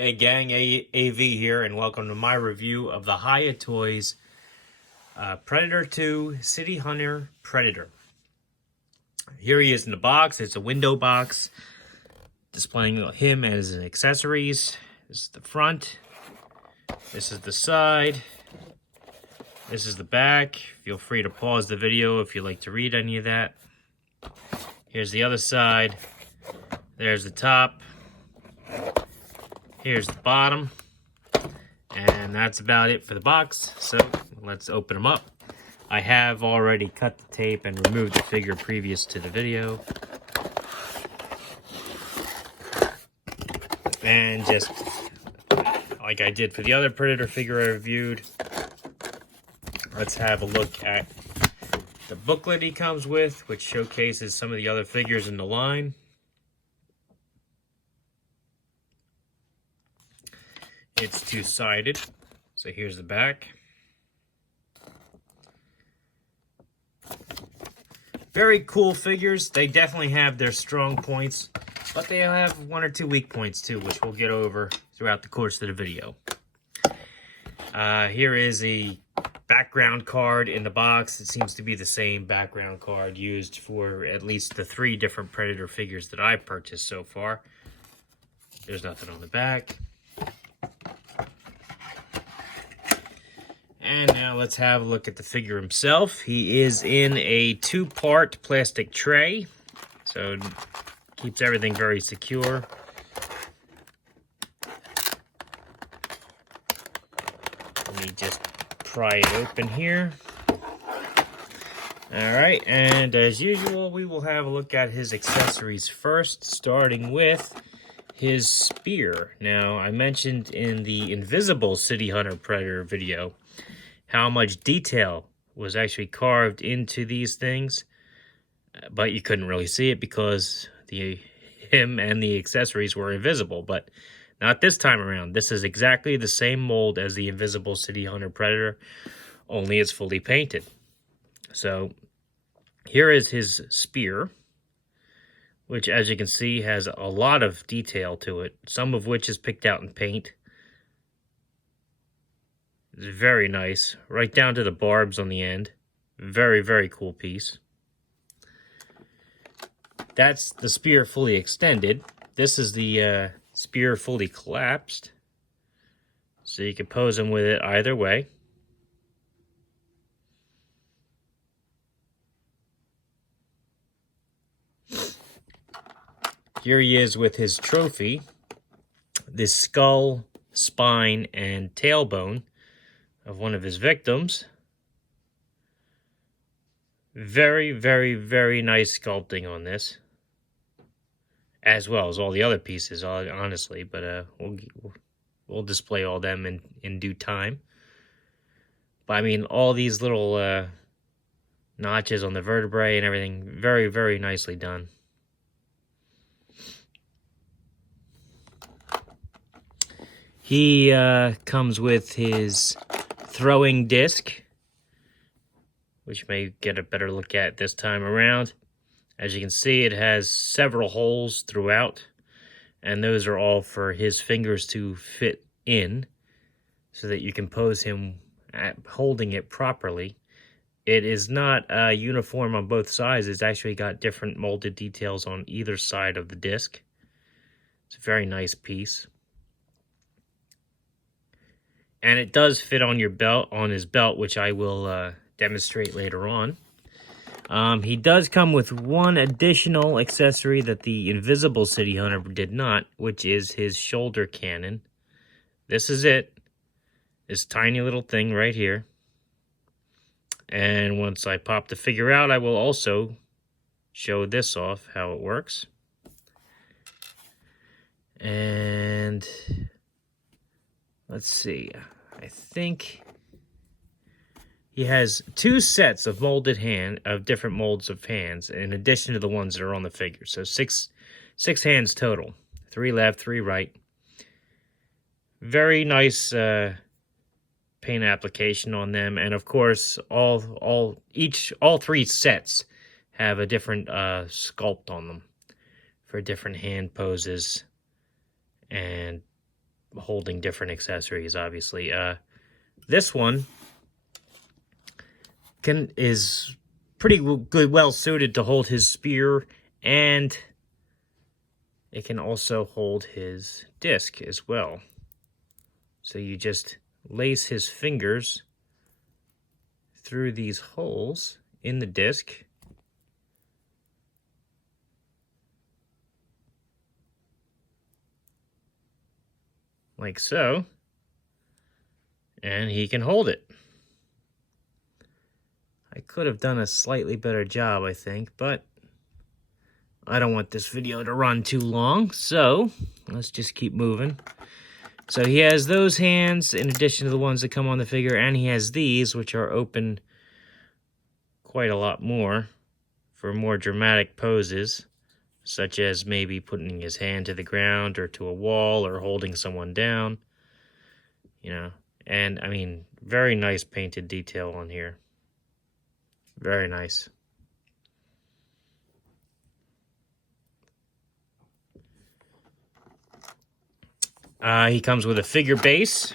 Hey gang, AV here, and welcome to my review of the Hiya Toys Predator 2 City Hunter Predator. Here he is in the box. It's a window box displaying him as an accessories. This is the front. This is the side. This is the back. Feel free to pause the video if you'd like to read any of that. Here's the other side. There's the top. Here's the bottom, and that's about it for the box, so let's open them up. I have already cut the tape and removed the figure previous to the video. And just like I did for the other Predator figure I reviewed, let's have a look at the booklet he comes with, which showcases some of the other figures in the line. It's two-sided, so here's the back. Very cool figures. They definitely have their strong points, but they have one or two weak points too, which we'll get over throughout the course of the video. Here is a background card in the box. It seems to be the same background card used for at least the 3 different Predator figures that I've purchased so far. There's nothing on the back. And now let's have a look at the figure himself. He is in a 2-part plastic tray, so it keeps everything very secure. Let me just pry it open here. Alright, and as usual, we will have a look at his accessories first, starting with his spear. Now, I mentioned in the Invisible City Hunter Predator video how much detail was actually carved into these things, but you couldn't really see it because him and the accessories were invisible. But not this time around. This is exactly the same mold as the Invisible City Hunter Predator, only it's fully painted. So here is his spear, which, as you can see, has a lot of detail to it, some of which is picked out in paint. It's very nice, right down to the barbs on the end. Very, very cool piece. That's the spear fully extended. This is the spear fully collapsed. So you can pose him with it either way. Here he is with his trophy. This skull, spine, and tailbone of one of his victims. Very, very, very nice sculpting on this, as well as all the other pieces, honestly, but we'll display all them in due time. But I mean, all these little notches on the vertebrae and everything, very, very nicely done. He comes with his throwing disc, which may get a better look at this time around. As you can see, it has several holes throughout, and those are all for his fingers to fit in so that you can pose him at holding it properly. It is not uniform on both sides. It's actually got different molded details on either side of the disc. It's a very nice piece. And it does fit on your belt, on his belt, which I will demonstrate later on. He does come with one additional accessory that the Invisible City Hunter did not, which is his shoulder cannon. This is it. This tiny little thing right here. And once I pop the figure out, I will also show this off, how it works. And let's see, I think he has 2 sets of different molds of hands, in addition to the ones that are on the figure. So six hands total, 3 left, 3 right. Very nice paint application on them, and of course, all 3 sets have a different sculpt on them for different hand poses and holding different accessories, obviously. This one is pretty good, well suited to hold his spear, and it can also hold his disc as well. So you just lace his fingers through these holes in the disc. Like so. And he can hold it. I could have done a slightly better job, I think, but I don't want this video to run too long, so let's just keep moving. So he has those hands in addition to the ones that come on the figure, and he has these, which are open quite a lot more for more dramatic poses, such as maybe putting his hand to the ground or to a wall or holding someone down, you know. And, I mean, very nice painted detail on here. Very nice. He comes with a figure base,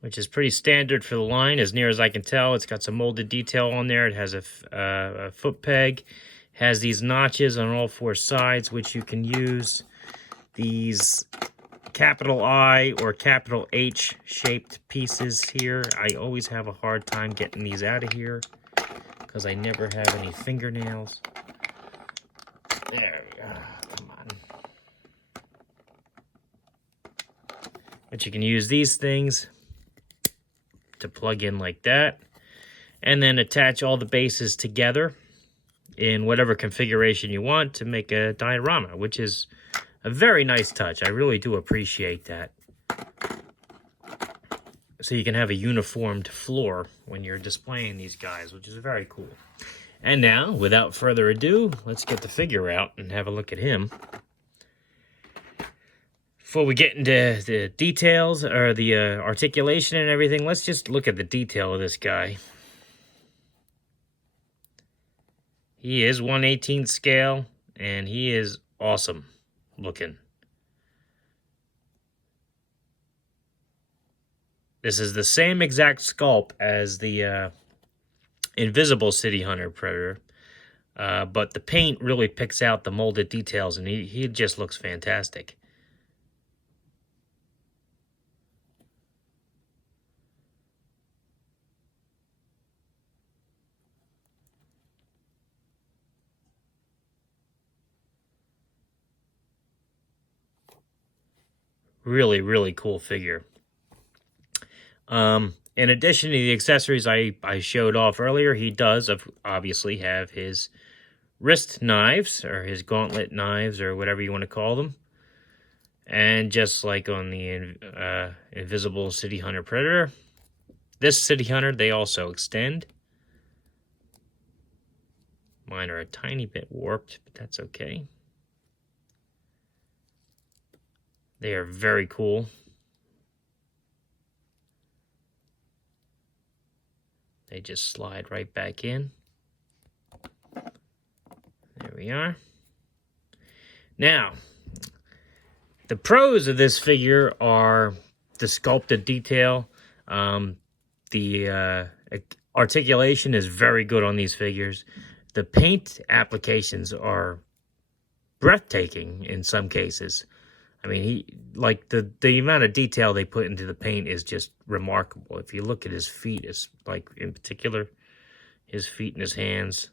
which is pretty standard for the line, as near as I can tell. It's got some molded detail on there. It has a foot peg. Has these notches on all four sides, which you can use these capital I or capital H shaped pieces here. I always have a hard time getting these out of here because I never have any fingernails. There we go. Come on. But you can use these things to plug in like that, and then attach all the bases together in whatever configuration you want to make a diorama, which is a very nice touch. I really do appreciate that. So you can have a uniformed floor when you're displaying these guys, which is very cool. And now, without further ado, let's get the figure out and have a look at him. Before we get into the details or the articulation and everything, let's just look at the detail of this guy. He is 1/18 scale, and he is awesome looking. This is the same exact sculpt as the Invisible City Hunter Predator, but the paint really picks out the molded details, and he just looks fantastic. Really, really cool figure. In addition to the accessories I showed off earlier, he does obviously have his wrist knives, or his gauntlet knives, or whatever you want to call them. And just like on the Invisible City Hunter Predator, this City Hunter, they also extend. Mine are a tiny bit warped, but that's okay. They are very cool. They just slide right back in. There we are. Now, the pros of this figure are the sculpted detail. The articulation is very good on these figures. The paint applications are breathtaking in some cases. I mean, the amount of detail they put into the paint is just remarkable. If you look at his feet, it's like, in particular, his feet and his hands,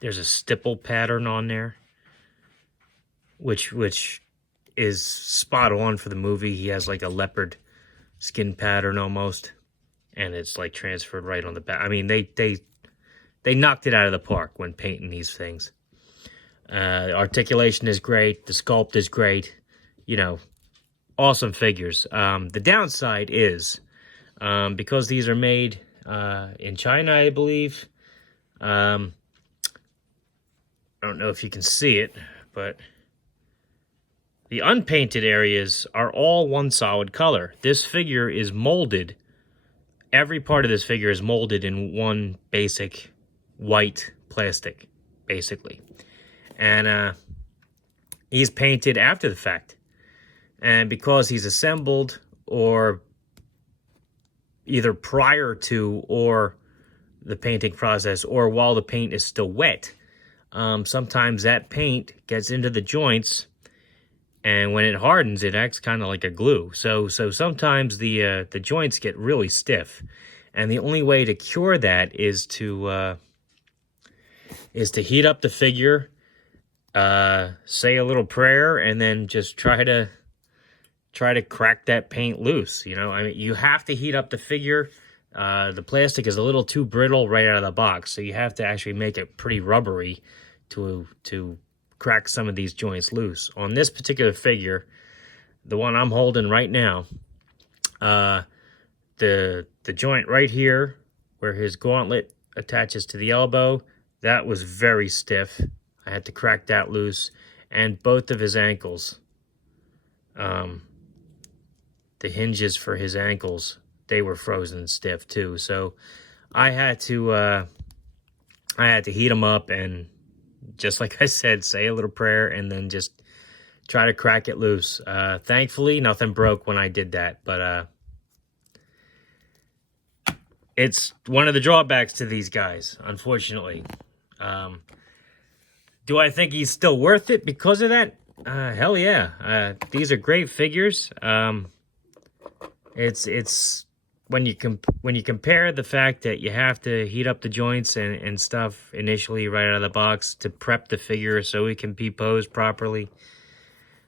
there's a stipple pattern on there, which is spot on for the movie. He has like a leopard skin pattern almost, and it's like transferred right on the back. I mean, they knocked it out of the park when painting these things. The articulation is great. The sculpt is great. You know, awesome figures. The downside is, because these are made in China, I believe. I don't know if you can see it, but the unpainted areas are all one solid color. This figure is molded. Every part of this figure is molded in one basic white plastic, basically. And he's painted after the fact. And because he's assembled or either prior to or the painting process or while the paint is still wet, sometimes that paint gets into the joints, and when it hardens, it acts kind of like a glue. So sometimes the joints get really stiff, and the only way to cure that is to heat up the figure, say a little prayer, and then just try to crack that paint loose. You know, I mean, you have to heat up the figure. The plastic is a little too brittle right out of the box, so you have to actually make it pretty rubbery to crack some of these joints loose. On this particular figure, the one I'm holding right now, the joint right here where his gauntlet attaches to the elbow, that was very stiff. I had to crack that loose, and both of his ankles, the hinges for his ankles, they were frozen stiff too. So I had to heat them up, and just like I said, say a little prayer and then just try to crack it loose. Thankfully, nothing broke when I did that, but it's one of the drawbacks to these guys, unfortunately. Do I think he's still worth it because of that? Hell yeah. These are great figures. It's when you compare the fact that you have to heat up the joints and stuff initially right out of the box to prep the figure so it can be posed properly.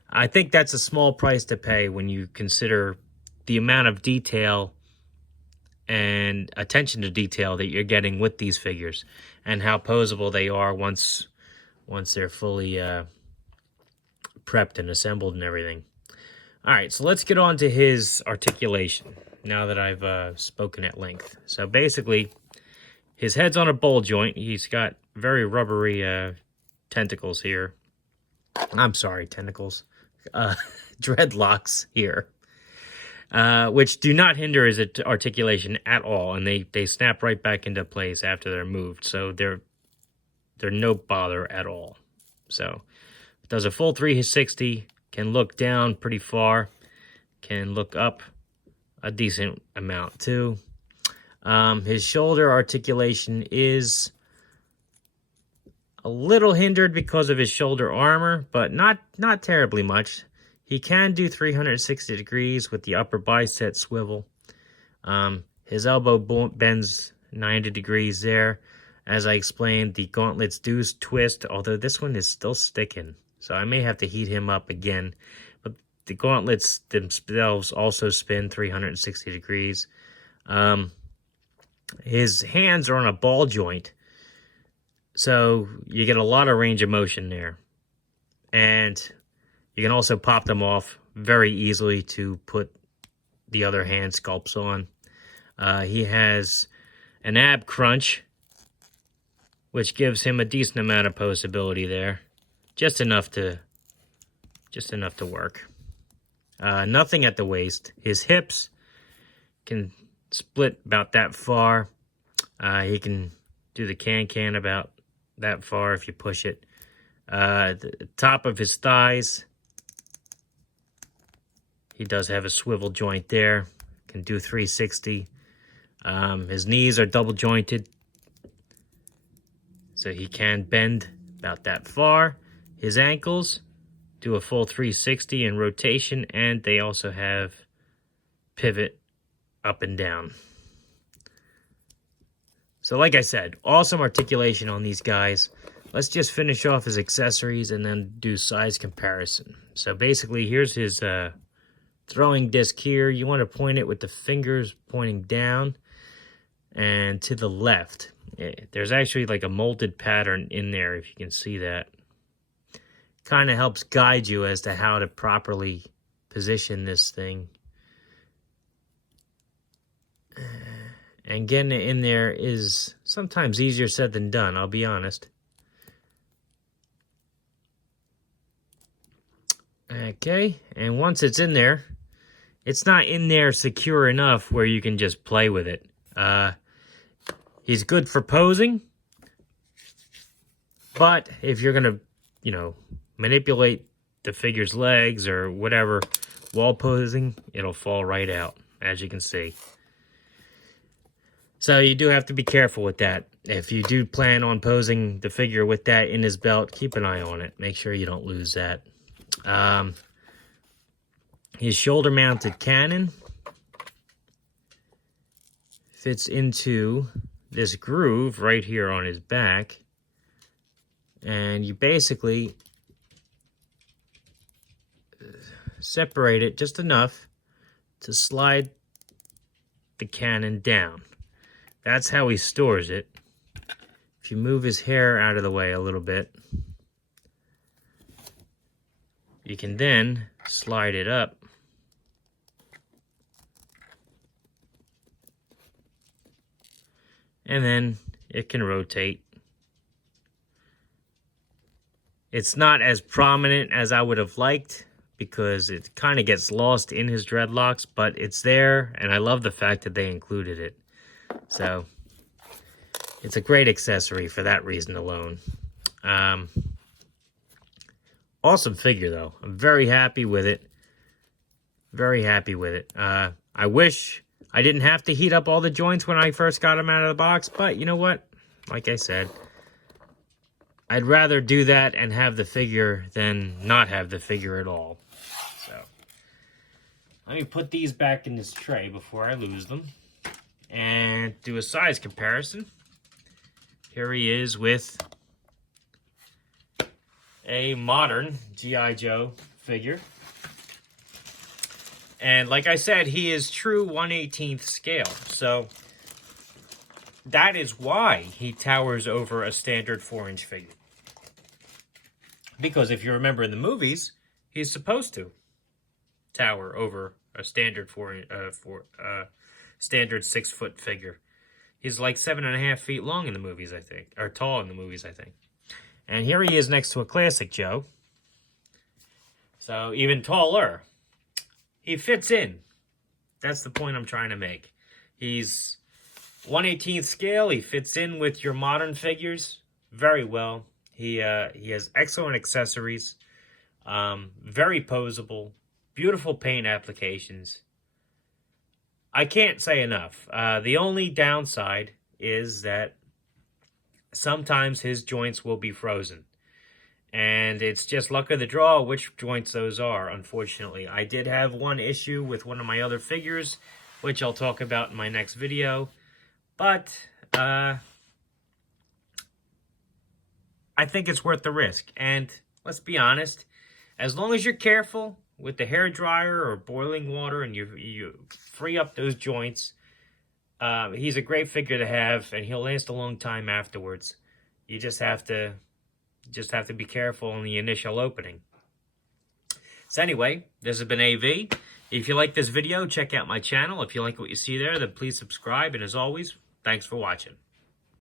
I think that's a small price to pay when you consider the amount of detail and attention to detail that you're getting with these figures and how posable they are once they're fully prepped and assembled and everything. All right, so let's get on to his articulation now that I've spoken at length. So basically, his head's on a ball joint. He's got very rubbery tentacles here. I'm sorry, tentacles. Dreadlocks here. Which do not hinder his articulation at all, and they snap right back into place after they're moved. So they're no bother at all. So it does a full 360, can look down pretty far, can look up a decent amount too. His shoulder articulation is a little hindered because of his shoulder armor, but not terribly much. He can do 360 degrees with the upper bicep swivel. His elbow bends 90 degrees there. As I explained, the gauntlets do twist, although this one is still sticking. So I may have to heat him up again. But the gauntlets themselves also spin 360 degrees. His hands are on a ball joint, so you get a lot of range of motion there. And you can also pop them off very easily to put the other hand sculpts on. He has an ab crunch, which gives him a decent amount of posability there. Just enough to work. Nothing at the waist. His hips can split about that far. He can do the can about that far if you push it. The top of his thighs, he does have a swivel joint there. Can do 360. His knees are double jointed, so he can bend about that far. His ankles do a full 360 in rotation, and they also have pivot up and down. So like I said, awesome articulation on these guys. Let's just finish off his accessories and then do size comparison. So basically, here's his throwing disc here. You want to point it with the fingers pointing down and to the left. There's actually like a molded pattern in there, if you can see that. Kind of helps guide you as to how to properly position this thing. And getting it in there is sometimes easier said than done, I'll be honest. Okay, and once it's in there, it's not in there secure enough where you can just play with it. He's good for posing, but if you're going to, manipulate the figure's legs or whatever While posing, it'll fall right out, as you can see. So you do have to be careful with that. If you do plan on posing the figure with that in his belt, keep an eye on it. Make sure you don't lose that. His shoulder-mounted cannon fits into this groove right here on his back. And you basically separate it just enough to slide the cannon down. That's how he stores it. If you move his hair out of the way a little bit, you can then slide it up. And then it can rotate. It's not as prominent as I would have liked because it kind of gets lost in his dreadlocks, but it's there, and I love the fact that they included it. So it's a great accessory for that reason alone. Awesome figure, though. I'm very happy with it. Very happy with it. I wish I didn't have to heat up all the joints when I first got him out of the box, but you know what? Like I said, I'd rather do that and have the figure than not have the figure at all. So let me put these back in this tray before I lose them and do a size comparison. Here he is with a modern G.I. Joe figure. And like I said, he is true 1/18 scale. So that is why he towers over a standard 4-inch figure. Because if you remember in the movies, he's supposed to tower over a standard standard 6-foot figure. He's like 7.5 feet long in the movies, I think, or tall in the movies, I think. And here he is next to a classic Joe. So even taller. He fits in. That's the point I'm trying to make. He's 1/18 scale. He fits in with your modern figures very well. He has excellent accessories. Very posable. Beautiful paint applications. I can't say enough. The only downside is that sometimes his joints will be frozen. And it's just luck of the draw which joints those are, unfortunately. I did have one issue with one of my other figures, which I'll talk about in my next video. But I think it's worth the risk. And let's be honest, as long as you're careful with the hair dryer or boiling water and you free up those joints, he's a great figure to have, and he'll last a long time afterwards. You just have to be careful in the initial opening. So anyway, this has been AV. If you like this video, check out my channel. If you like what you see there, then please subscribe. And as always, thanks for watching.